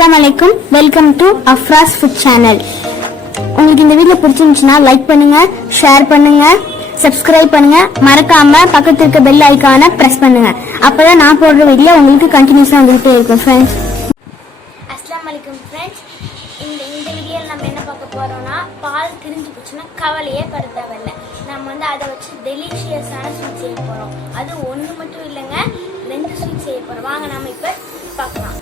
அஸ்லாம் வலைக்கும் welcome to Afraz food channel உங்களுக்கு இந்த வீடியோ பிடிச்சிருந்துச்சுன்னா லைக் பண்ணுங்க ஷேர் பண்ணுங்க சப்ஸ்கிரைப் பண்ணுங்க. மறக்காம பக்கத்தில் இருக்க பெல் ஐக்கானை ப்ரெஸ் பண்ணுங்க. அப்பதான் நான் போடுற வீடியோ உங்களுக்கு கண்டினியூஸாக வந்துகிட்டே இருக்கும் ஃப்ரெண்ட்ஸ் அஸ்லாம் வலைக்கும் ஃப்ரெண்ட்ஸ் இந்த இந்த வீடியோவில் நம்ம என்ன பார்க்க போறோம்னா பால் திரிஞ்சு போச்சுன்னா கவலையே பட தேவையில்ல. நம்ம வந்து அதை வச்சு டெலிஷியஸான ஸ்வீட் செய்ய போறோம். அது ஒன்று மட்டும் இல்லைங்க ரெண்டு ஸ்வீட் செய்ய போறோம். வாங்க நம்ம இப்போ பார்க்கலாம்.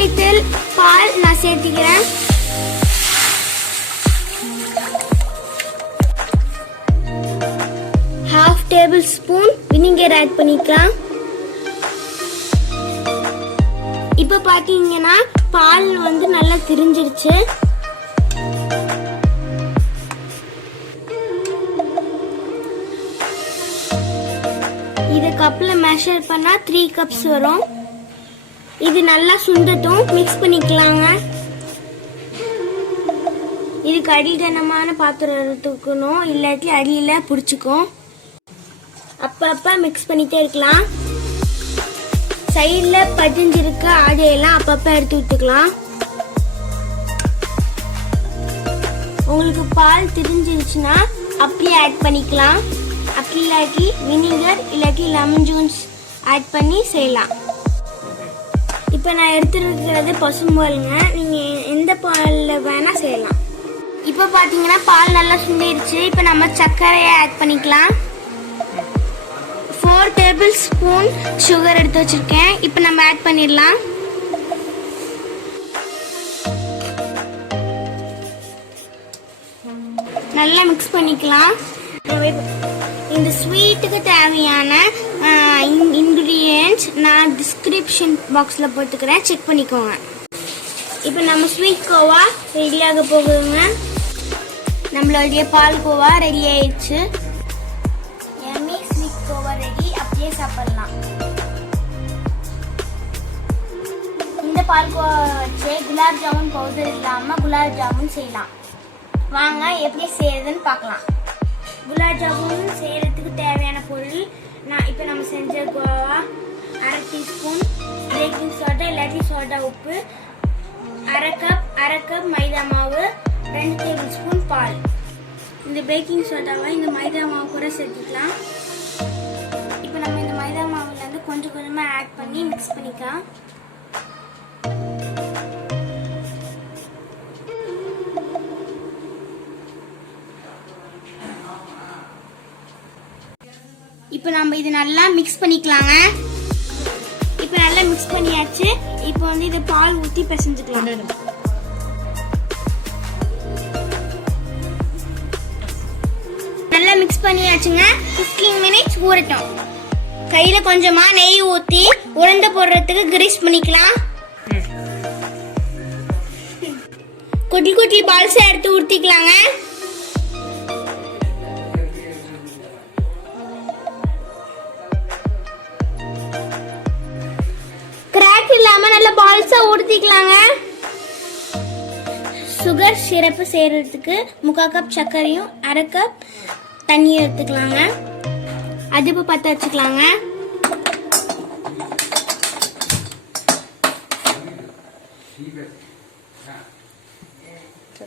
லிட்டர் பால் நான் சேர்த்துக்கிறேன். Half table spoon vinegar add பண்ணிக்கலாம். இப்போ பார்த்தீங்கன்னா பால் வந்து நல்லா திரிஞ்சிருச்சு. இது கப்பில் மெஷர் பண்ணால் த்ரீ கப்ஸ் வரும். இது நல்லா சுண்டட்டும். மிக்ஸ் பண்ணிக்கலாங்க. இதுக்கு அடிகனமான பாத்திரம் எடுத்துக்கணும். இல்லாட்டி அடியில் பிடிச்சிக்கும் அப்பப்போ மிக்ஸ் பண்ணிகிட்டே இருக்கலாம். சைடில் பதிஞ்சிருக்க ஆடையெல்லாம் அப்பப்போ எடுத்து விட்டுக்கலாம். உங்களுக்கு பால் திரிஞ்சிருச்சுன்னா அப்படியே ஆட் பண்ணிக்கலாம். அப்படி இல்லாட்டி வினிகர் இல்லாட்டி லெமன் ஜூஸ் ஆட் பண்ணி செய்யலாம். இப்போ நான் எடுத்துருக்கிறது பசும்பாலுங்க. நீங்கள் எந்த பாலில் வேணால் செய்யலாம். இப்போ பார்த்தீங்கன்னா பால் நல்லா சுண்டிருச்சு. இப்போ நம்ம சர்க்கரையை ஆட் பண்ணிக்கலாம். ஃபோர் டேபிள் ஸ்பூன் சுகர் எடுத்து வச்சுருக்கேன். இப்போ நம்ம ஆட் பண்ணிடலாம். நல்லா மிக்ஸ் பண்ணிக்கலாம். இந்த ஸ்வீட்டுக்கு தேவையான இன்க்ரீடியன்ட்ஸ் நான் டிஸ்கிரிப்ஷன் பாக்ஸில் போட்டுக்கிறேன். செக் பண்ணிக்கோங்க. இப்போ நம்ம ஸ்வீட் கோவா ரெடியாக போகுதுங்க. நம்மளுடைய பால் கோவா ரெடி ஆயிடுச்சு. எம்மி ஸ்வீட் கோவா ரெடி அப்படியே சாப்பிடலாம். இந்த பால் கோவா வச்சு குலாப் ஜாமுன் பவுடர் இல்லாமல் குலாப் ஜாமுன் செய்யலாம். வாங்க எப்படி செய்யறதுன்னு பார்க்கலாம். குலாப் ஜாமுன் செய்யறதுக்கு இல்லாட்டி உப்பு அரை கப் அரை கப் மைதா மாவு ரெண்டு டேபிள் ஸ்பூன் பால். இந்த பேக்கிங் சோடாவை இந்த மைதா மாவு கூட சேர்த்துக்கலாம். இப்போ நம்ம இந்த மைதா மாவுல இருந்து கொஞ்சம் கொஞ்சமாக ஆட் பண்ணி மிக்ஸ் பண்ணிக்கலாம். இப்போ நம்ம இது நல்லா மிக்ஸ் பண்ணிக்கலாங்க. மிக்ஸ் பண்ணியாச்சு. இப்போ வந்து இதை பால் ஊற்றி பிசைஞ்சுக்கலாம். நல்லா மிக்ஸ் பண்ணியாச்சுங்க. 15 மினிட்ஸ் ஊறட்டும். கையில கொஞ்சமா நெய் ஊத்தி உருண்டை போடுறதுக்கு கிரீஸ் பண்ணிக்கலாம். குட்டி குட்டி பால்ஸ் எடுத்து ஊற்றிக்கலாங்க நல்ல உடுத்திக்கலாங்க. ஊற்றிக்கலாங்க சுகர் சிரப்பு செய்யறதுக்கு முக்கால் கப் சர்க்கரையும் அரை கப் தண்ணியும் எடுத்துக்கலாங்க. அடுப்பு பற்ற வச்சுக்கலாங்க.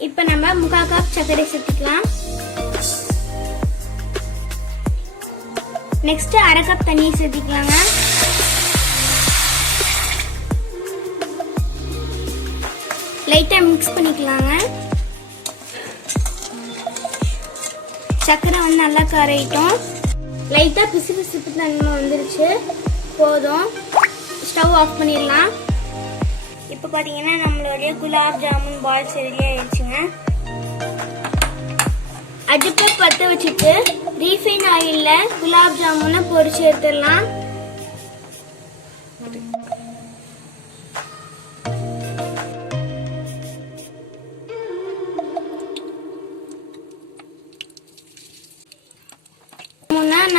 இப்போ நம்ம முக்கால் கப் சர்க்கரை சேர்த்துக்கலாம். நெக்ஸ்ட் அரை கப் தண்ணியை சேர்த்துக்கலாங்க. லைட்டாக மிக்ஸ் பண்ணிக்கலாங்க. சர்க்கரை வந்து நல்லா கரையிட்டோம். லைட்டாக பிசு பிசுப்பு தன்மை வந்துருச்சு. போதும். ஸ்டவ் ஆஃப் பண்ணிடலாம். இப்போ பார்த்தீங்கன்னா நம்மளுடைய குலாப் ஜாமுன் பால்ஸ் ரெடி ஆயிடுச்சுங்க. அடுப்பை பற்ற வச்சுட்டு ரீஃபைன் ஆயிலில் குலாப் ஜாமுனை பொரிச்சு எடுத்துடலாம்.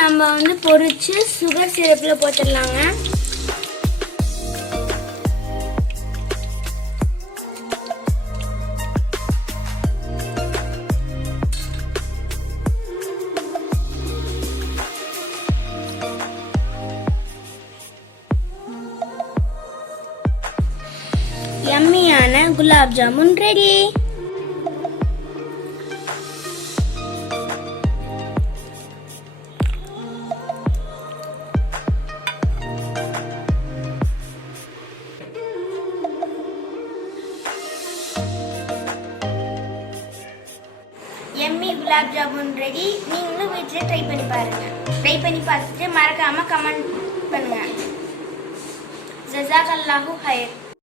நம்ம வந்து பொறிச்சு சுகர் சிரப்பில் போட்டுடலாங்க. எம்மியான gulab jamun ready yummy gulab jamun ready நீங்களும் வீட்டில் ட்ரை பண்ணி பாருங்க. ட்ரை பண்ணி பார்த்துட்டு மறக்காம கமெண்ட் பண்ணுங்க. ஜசாக் அல்லாஹூ ஹயர்